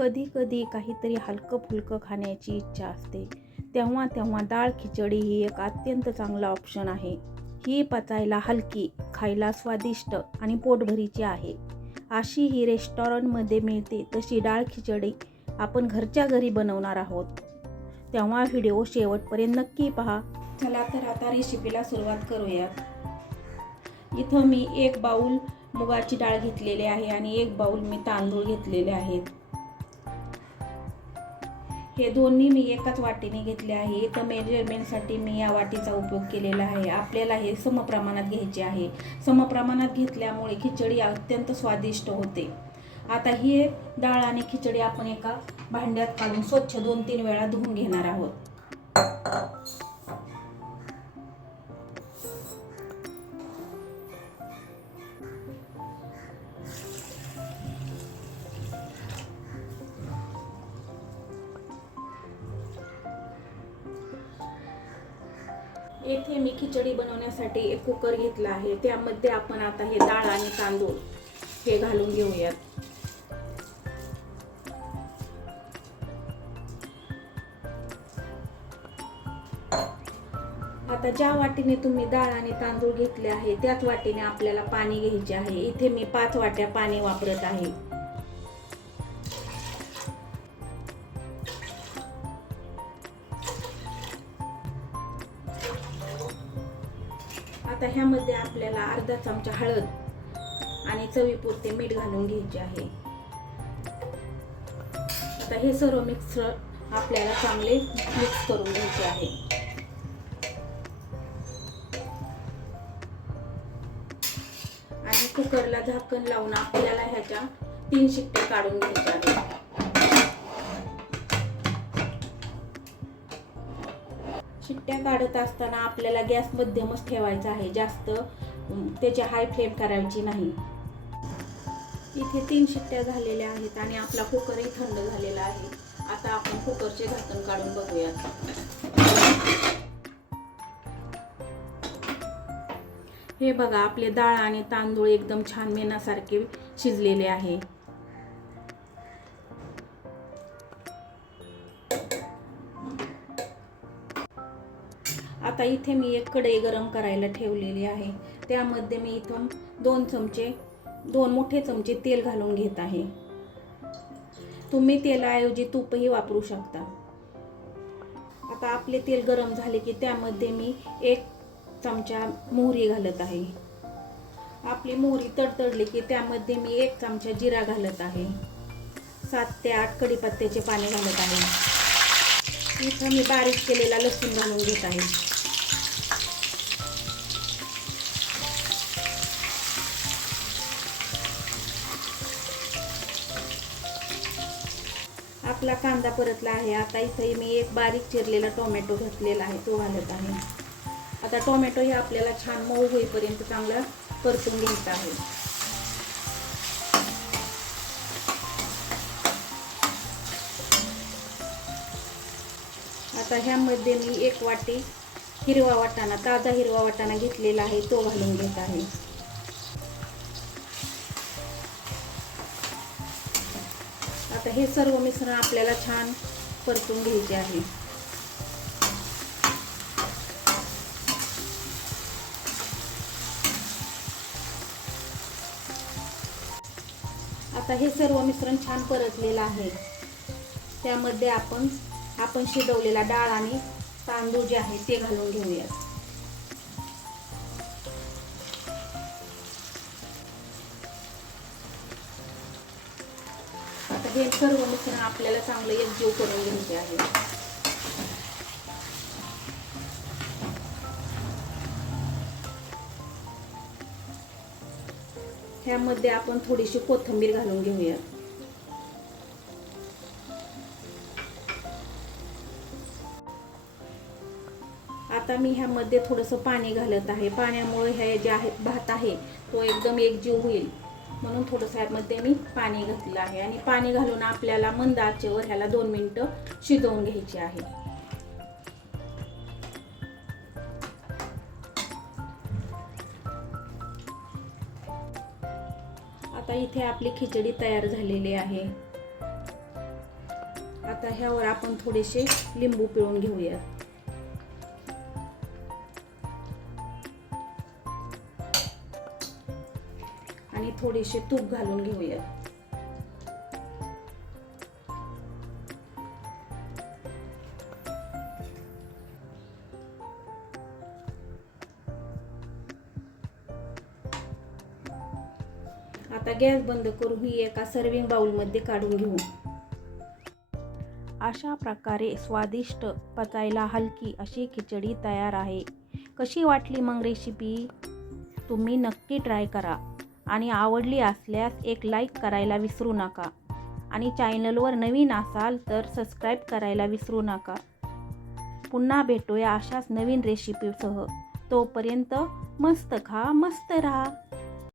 कधी कधी काहीतरी हलकं फुलकं खाण्याची इच्छा असते. तेव्हा तेव्हा डाळ खिचडी ही एक अत्यंत चांगला ऑप्शन आहे. ही पचायला हलकी खायला स्वादिष्ट आणि पोटभरीची आहे. अशी ही रेस्टॉरंटमध्ये मिळते तशी डाळ खिचडी आपण घरच्या घरी बनवणार आहोत. तेव्हा व्हिडिओ शेवटपर्यंत नक्की पहा. चला तर आता रेसिपीला सुरुवात करूयात. इथं मी एक बाऊल मुगाची डाळ घेतलेली आहे आणि एक बाऊल मी तांदूळ घेतलेले आहेत. हे दोन्ही मी एकाच वाटीने घेतले आहे. इथं मेजरमेंटसाठी मी या वाटीचा उपयोग केलेला आहे. आपल्याला हे समप्रमाणात घ्यायचे आहे. समप्रमाणात घेतल्यामुळे खिचडी अत्यंत स्वादिष्ट होते. आता ही डाळ आणि खिचडी आपण एका भांड्यात काढून स्वच्छ दोन तीन वेळा धुवून घेणार आहोत. येथे मी खिचडी बनवण्यासाठी एक कुकर घेतला आहे. त्यामध्ये आपण आता हे डाळ आणि तांदूळ हे घालून घेऊयात. आता ज्या वाटीने तुम्ही डाळ आणि तांदूळ घेतले आहे त्याच वाटीने आपल्याला पाणी घ्यायचे आहे. इथे मी पाच वाट्या पाणी वापरत आहे. आता ह्यामध्ये आपल्याला अर्धा चमचा हळद आणि चवीपुरते मीठ घालून घ्यायचे आहे. आता हे सर्व मिक्स आपल्याला चांगले मिक्स करून घ्यायचे आहे. आणि कुकरला झाकण लावून आपल्याला ह्याच्या तीन शिट्ट्या काढून घ्यायच्या आहेत. शिट्ट्या काढत असताना आपल्याला गॅस मध्यमच ठेवायचा आहे. जास्त त्याची हाय फ्लेम करायची नाही. इथे तीन शिट्ट्या झालेल्या आहेत आणि आपला कुकरही थंड झालेला आहे. आता आपण कुकरचे झाकण काढून बघूयात. हे बघा आपले डाळ आणि तांदूळ एकदम छान मेनासारखे शिजलेले आहे. आता इथे मी एक कढई गरम करायला ठेवलेली आहे. त्यामध्ये मी इथून दोन चमचे दोन मोठे चमचे तेल घालून घेत आहे. तुम्ही तेलाऐवजी तूपही वापरू शकता. आता आपले तेल गरम झाले की त्यामध्ये मी एक चमचा मोहरी घालत आहे. आपली मोहरी तडतडली की त्यामध्ये मी एक चमचा जिरा घालत आहे. सात ते आठ कढीपत्त्याचे पाणी घालत आहे. इथं मी बारीक केलेला लसूण घालून घेत आहे. आपला कांदा परतला आहे. आता इथे मी एक बारीक चिरलेला टोमॅटो घातलेला आहे. तो घालत आहे. आता टोमॅटो हे आपल्याला छान मऊ होईपर्यंत चांगला परतून घ्यायचा आहे. आता ह्यामध्ये मी एक वाटी हिरवा वाटाणा ताजा हिरवा वाटाणा घेतलेला आहे तो घालून घेत आहे. आता हे सर्व मिश्रण आपल्याला छान परतून घ्यायचे आहे. आता हे सर्व मिश्रण छान परतलेलं आहे. त्यामध्ये आपण आपण शिजवलेला डाळ आणि तांदूळ जे आहे ते घालून घेऊयात आता हे सर्व मिश्रण आपल्याला चांगलं एकजीव करून घ्यायचे आहे. ह्यामध्ये आपण थोडीशी कोथिंबीर घालून घेऊया. आता मी ह्यामध्ये थोडंसं पाणी घालत आहे. पाण्यामुळे हे जे आहे भात आहे तो एकदम एकजीव होईल. म्हणून थोडंसं ह्यामध्ये मी पाणी घातलं आहे. आणि पाणी घालून आपल्याला मंद आचेवर ह्याला दोन मिनटं शिजवून घ्यायची आहे. आता इथे आपली खिचडी तयार झालेली आहे. आता ह्यावर आपण थोडेसे लिंबू पिळून घेऊया आणि थोडेसे तूप घालून घेऊया. आता गॅस बंद करून ही एका सर्विंग बाउलमध्ये काढून घेऊ. अशा प्रकारे स्वादिष्ट पचायला हलकी अशी खिचडी तयार आहे. कशी वाटली मग रेसिपी तुम्ही नक्की ट्राय करा. आणि आवडली असल्यास एक लाईक करायला विसरू नका. आणि चॅनलवर नवीन असाल तर सबस्क्राईब करायला विसरू नका. पुन्हा भेटूया अशाच नवीन रेसिपीसह तोपर्यंत मस्त खा मस्त राहा.